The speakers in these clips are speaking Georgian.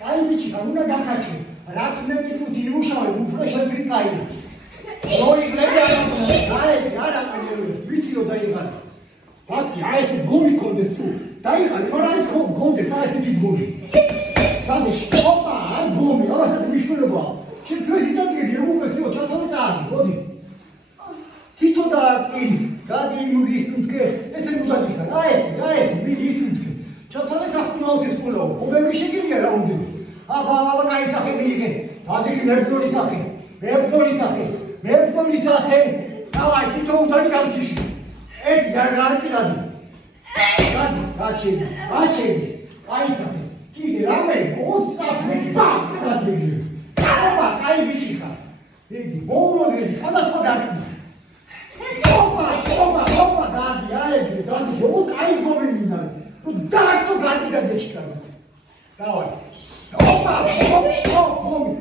აი ბიჭი, უნდა გაკაჩო. რაც მე მიწუთი იმუშავებ, უფრო შედრის კაი. ორი გლები არა ყვინერუეს, ვიცი რომ დაიღალე. ბატი, აი ეს გული კონდეს თუ. დაიღალე, მაგრამ აი გონდეს, აი ესეთი გული. გამოჩი, ოპა, აი გული, აღარ მიშულება. შენ პრეზიდენტი უყესო ჩათვალისწინები, მოდი. თითო დაარტყი, გადი იმუდის უთქე, ესე მუდადიხარ. აი ეს, მიდი ის უთქე. ჩათვალისწინები მოუწეს ყოლო, ობები შეგიძლია რა უნდა. აბა, კაი სახე მიიღე. დადიხი მებრძოლი სახე. მებრძოლი სახე. დავაი, თითო უდარი გამჩიში. ერთი გარგარკილადი. გაჩები. აი სახე. კიდე რამე 20 დაადგინე. აბა, კაი ბიჭი ხარ. იგი ბოლოდები სხვადასხვა დარტყმა. ოპა, დადი, კაი გომინა. თუ დარტყო გადიდადეშკა. დავაი. ოპა,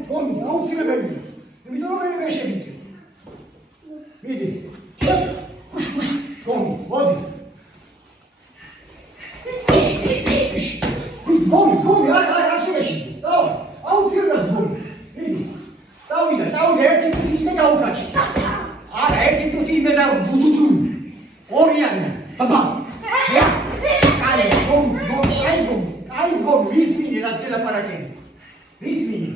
გომი, აუცილებელი. იმიტომ რომ მე შეგიტე. მიდი. გომი, მოდი. გომი, არ შეგეში. დავაი, აუცილებელი გომი. მიდი. დავიდა, ერთი წუთი ისე გაუკაჩი. არა, ერთი წუთი იმე და ბუდუძუ. ორიანი. ბაბა. აი, გომი, ვისმინე რაც გელაპარაკენი. ვისმინე.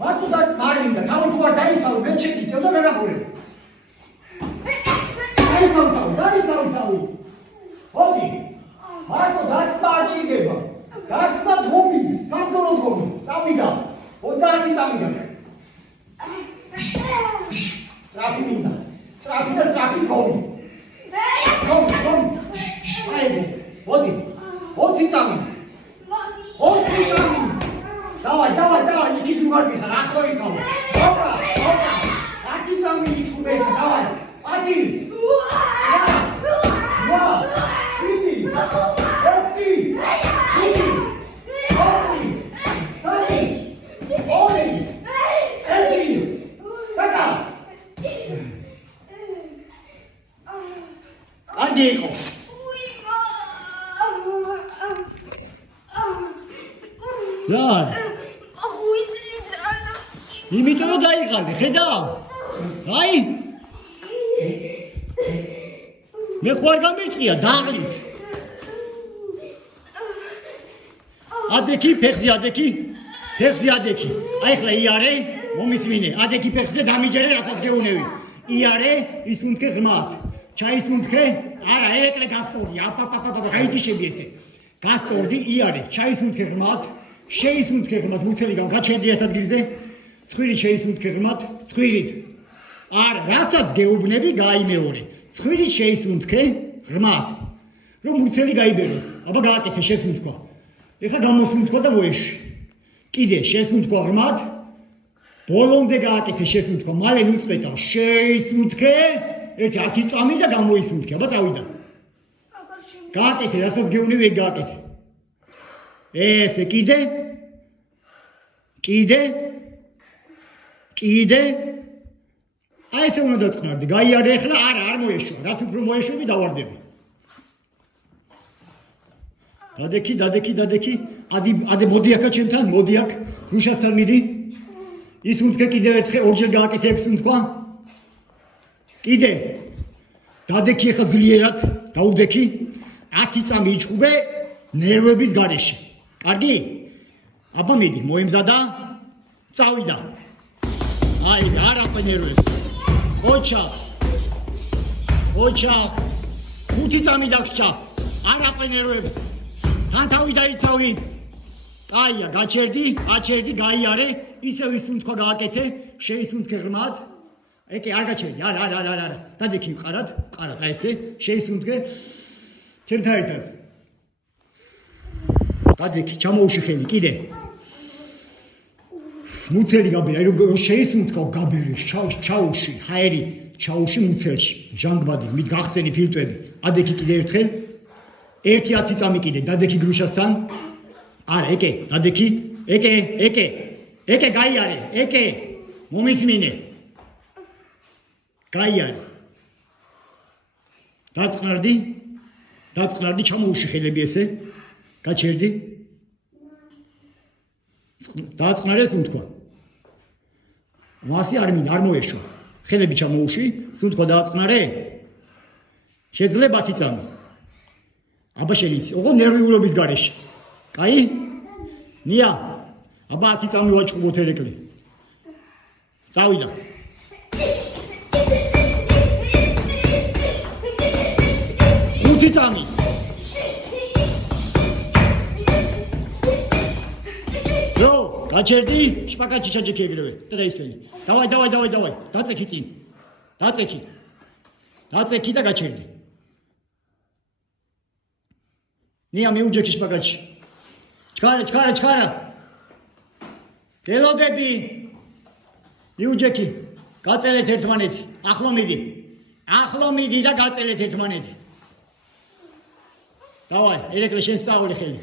მარტო დაწმარინდა, თავი თუ არ დაიცავ, მე შეგიწევ და ვერაფერი. დაიცავ თავი. მოდი. მარტო დაწმარჭირდება. დაწმა გომი, სამწუხარო გომი. წავიდა. 30 წამიდა. სტრაფი მინდა. სტრაფი გომი. გომი. აი, მოდი. 20 წამი. 20 წამი. დავაი, იქით უარ მიხარ, ახლო იქავა. ოპა. 10 წამი იჩუბე, დავაი. 10. ვა. 7. 6. იყო. რა? იმიტომ რომ დაიღალე, ხედავ? აი. მე ხوار გამერწია დაღლით. ადექი, ფეხზე ადექი. აი ხლა იარე, მომისმინე. ადექი ფეხზე დამიჯერე, რასაც გეუნევი. იარე, ისუნთქე ღმათ. ჩაისუნთქე? არა, ეკრე გასწორდი. აპაპაპაპა, გაიგიშები ესე. გასწორდი, იარე, ჩაისუნთქე ღმათ. შეისუნთქე ღმათ, მუცელი გაჩერდი ერთ ადგილზე. ცხვირით შეისუნთქე ღმათ, ცხვირით. არა, რასაც გეუბნები, გაიმეორე. ცხვირით შეისუნთქე ღმათ. რომ მუცელი გაიბეროს. აბა გააკეთე შესუნთქვა. ეხლა გამოსუნთქვა და მოეშვი. კიდე შესუნთქვა ღმათ. ბოლომდე გააკეთე შესუნთქვა. მალე მიწვეტა შეისუნთქე. ერთი 10 წამი და გამოისუნთქე. აბა წავიდა. გააკეთე, რასაც გეუბნები, ეგ გააკეთე. ესე კიდე. აი ესე უნდა დაწყნარდი. გაიარე ახლა, არა, არ მოეშვა. რაც უფრო მოეშვები, დავარდები. დადექი. ადი მოდი აქა ჩემთან, მოდი აქ. გუშასთან მიდი. ისუნთქე კიდევ ერთხელ, ორჯერ გააკეთე ეგ სუნთქვა. კიდე. დადექი ახლა ძლიერად, დაუდექი. 10 წამი იჭუბე ნერვების გარეშე. კარგი? აბა მიდი, მოემზადა. წავიდა. აი, არ აყენერვებს. ოჩა. 5 წამი დაგჭა. არ აყენერვებს. თან თავი დაიცავი. აია, გაჩერდი, გაიარე, ისევ ისუნთქვა გააკეთე, შეისუნთქე ღმათ. ეკე არ გაჩერდი, არა. დადექი ყარად, აი ესე, შეისუნთქე. ჩემთან ერთად. დადექი, ჩამოუში ხელი, კიდე. მუცელი გაბერი, აი რომ შეისუნთქავ გაბერი, ჩაუში, ჰაერი, ჩაუში მუცელში, ჟანგბადი, მით გახსენი ფილტვები. ადექი კიდე ერთხელ. 1-10 წამი კიდე, დადექი გრუშასთან. არა, ეკე, დადექი, ეკე, გაიარე, ეკე, მომისმინე. გაიარე. დაწყნარდი, ჩამოუში ხელები ესე, გაჩერდი. დააწყნარე სუნთქვა. მასი არ მინდა, არ მოეშვა. ხელები ჩამოუში, სუნთქვა დააწყნარე. შეძლება 10 წამი. აბა შეიძლება, ოღონდ ნერვიულობის გარეშე. კაი? ნია. აბა 10 წამი ვაჭყობოთ ერეკლი. წავიდა. მუსიტამი. რო, გაჩერდი, შპაკაჩი ჩაჯექი ეგრევე. და ისენი. დავაი. დაწექი წინ. დაწექი და გაჩერდი. ნია მიუჯექი შპაკაჩი. ჩქარა. გელოდები. მიუჯექი. გაწელეთ ერთმანეთი. ახლო მიდი და გაწელეთ ერთმანეთი. დავაი, ერეკლე შენ სწავლე ხელი.